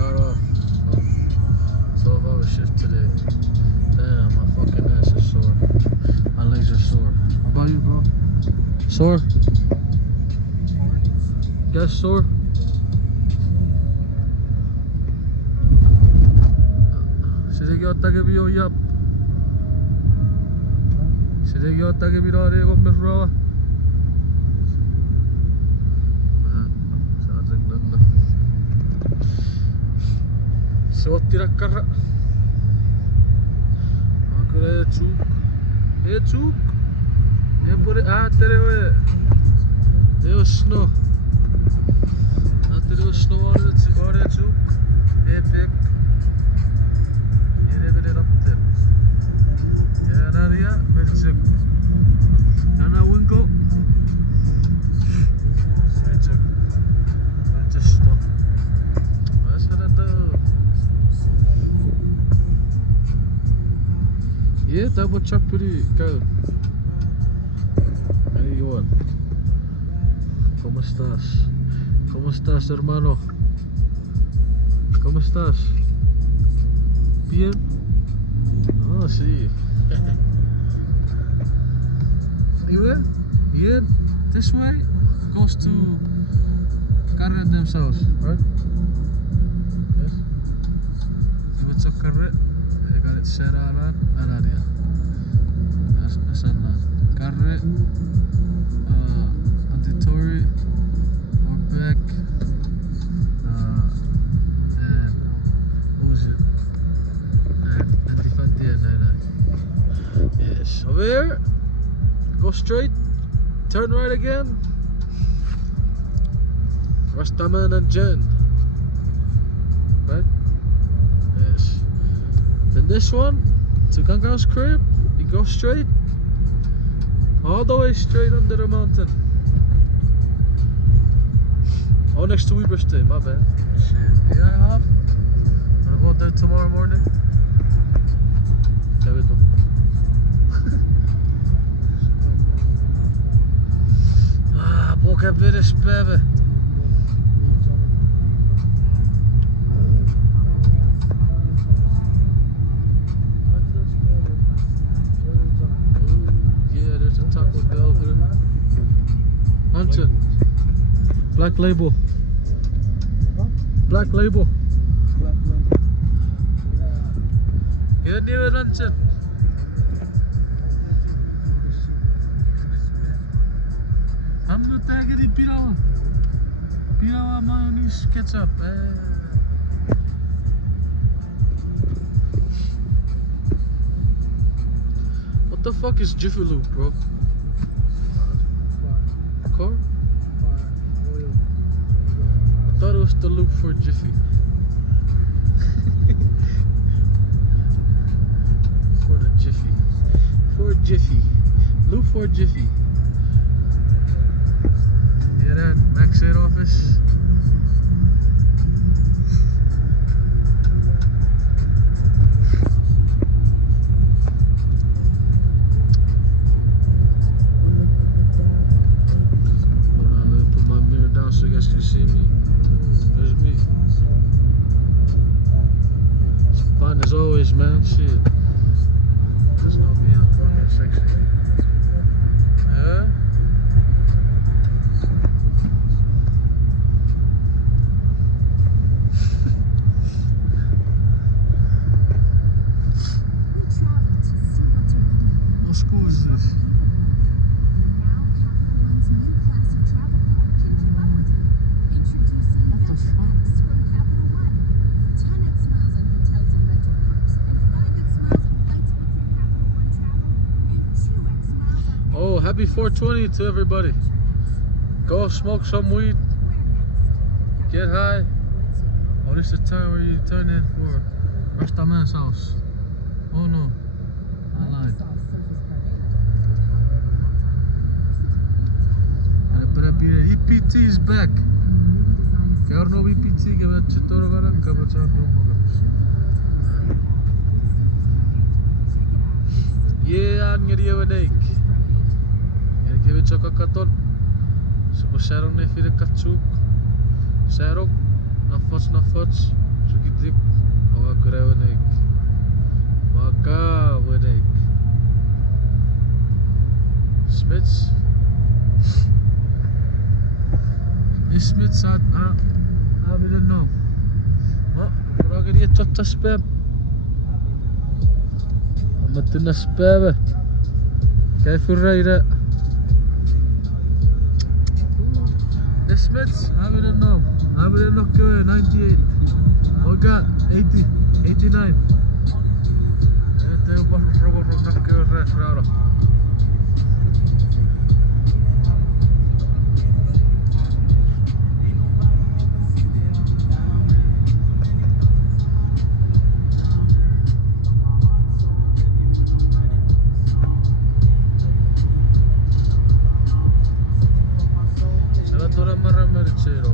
Start off. 12-hour shift today. Damn, my fucking ass is sore. My legs are sore. How about you, bro? Sore? Guess sore? Size ottage bir yol yap. Size ottage bir araya koymuş brava. Sotti rakkarra. Akure çuk. Çuk. Pure aatere oye. Snow. Aatere snow ore çuk. Pek. Yere bile raptır. Yanaria belçik. Yana winko. Belçik. Belçik snow. Mesela da. Yeah, double chuck pretty good. Ayun. ¿Cómo estás? ¿Cómo estás, hermano? ¿Cómo estás? Bien? Oh, sí. You yeah, this way goes to Carre themselves, right? Yes. You went to Carre. I got it set out on Aradia. That's not Carre, Auditori, Orbeck, and what was it? And Tifantia Nana. Yes, over here, go straight, turn right again. Rastaman and Jen. Right? Yes. Then this one, to Ganga's crib, you go straight, all the way straight under the mountain. Oh, next to Weberstein, my bad. Shit, yeah, I have. Wanna go out there tomorrow morning? Get with them. Boca British, baby. Taco Bell over there. Luncheon. Black label. Black label. You knew it, luncheon. I'm not tagging pirawa. Pirawa mayonnaise ketchup. What the fuck is Jiffy Lube, bro? Car? I thought it was the lube for Jiffy. For the Jiffy. For Jiffy. Lube for Jiffy. Hear that? Max head office. So you guys can see me. There's me. It's fun as always, man. Shit. That's not me. I'm fucking sexy. Yeah? What school is this? Happy 420 to everybody. Go smoke some weed. Get high. Oh, this is the time where you turn in for Rastaman's house. Oh no, I lied. But EPT is back. Kaya no EPT kaya chitoro garan kaya chano mo. Yeah, ngeri yawanek. Give it a kakaton. So, sarong na fira katsuk. Sarong, na fots. So, Tip. Awakrewenik. Makawenik. Smits. Smits had I didn't know. Oh, vooral die tot te spam. Met de spam. Kijk voor rijden. The Smiths, I didn't know. I didn't know 98. Oh god, 80, 89. Este was robo from que raro. Tora maram mercero.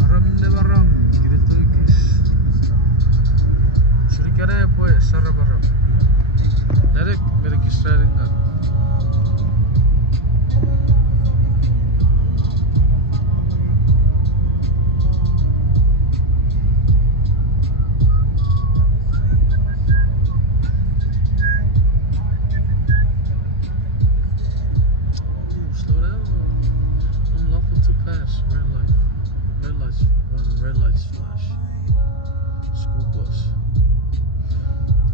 Maram ne maram. Kira to ikis. Suri kare pues sarra maram. Direct mere kisraring na. Slow down. Unlawful to pass. Red light. Red lights. One red lights flash. School bus.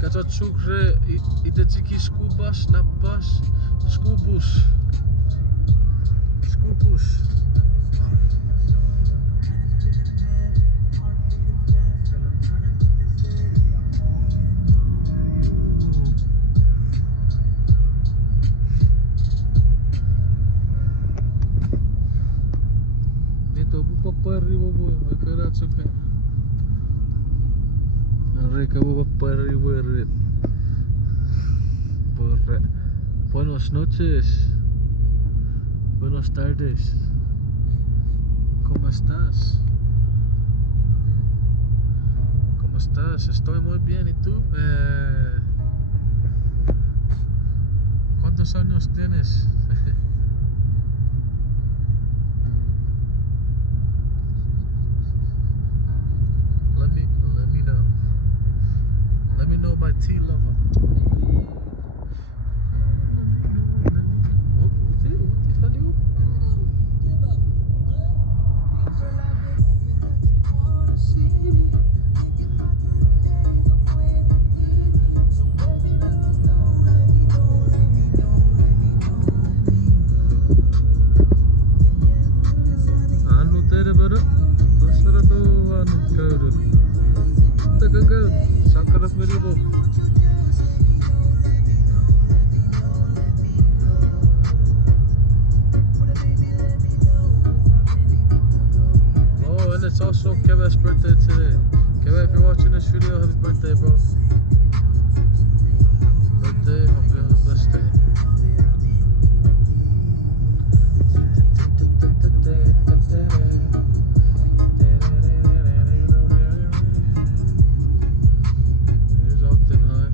Kata chukre itachiki school bus, not bus. School bus. School bus. Ito pupapari mo po. That's okay. Arre pupapari werit. Buenas noches. Buenas tardes. ¿Cómo estás? ¿Cómo estás? Estoy muy bien. ¿Y tú? ¿Cuántos años tienes? Let me know. Let me know my tea lover. Anu tere bara, dasara to anu karu. Tagaga, sakarak meribo. Oh, and it's also Kevin's birthday today. Kevin, if you're watching this video, happy birthday, bro. Birthday, hope you have a blessed day. Here's Ogden High.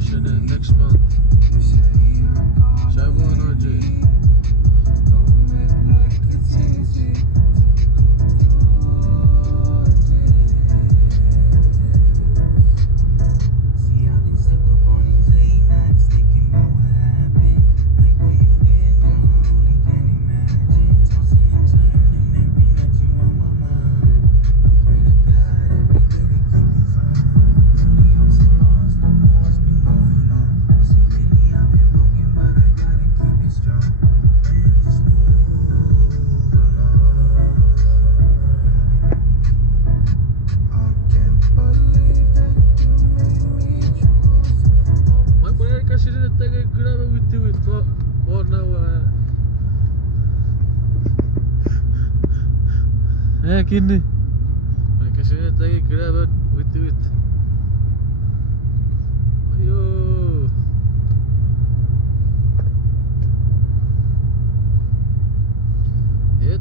celebration next month. Siapa aja. Kasi na tagay grabe with po. Now kini. Kasi na tagay grabe with Ayo.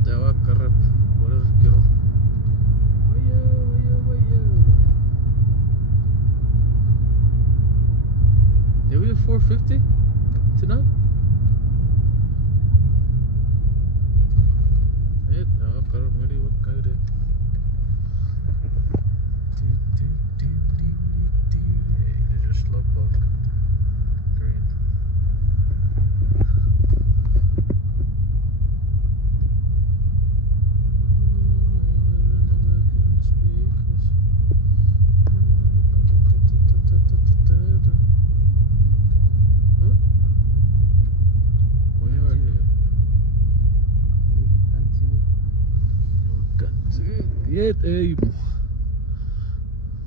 Tawa karep. Boleh kiro. Ayo. Did we have 450 tonight? Tawa karep ngeri wak kaya. There's a slowpoke. Green.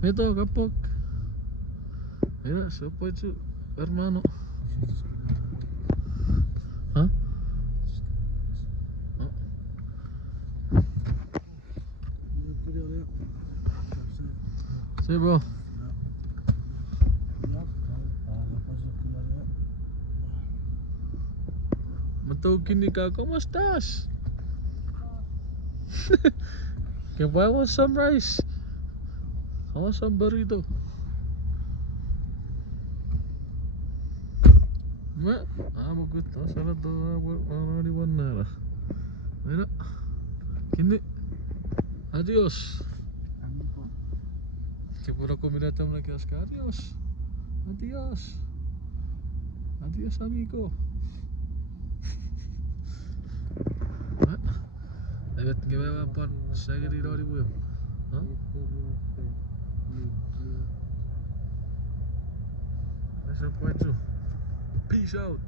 Ito kapok. Mira, sopa itu, hermano. Hah? Sí, bro. Matau kini ka, ¿cómo estás? Que vamos some rice. I want some burrito. I'm good. Sana to already one nara. Mira. Kini. Adios. Que pura comida tam lagi Oscar. Adios. Adios. Adios amigo. Evet, gimana pun saya di luar ibu. Hah? That's your point too. Peace out.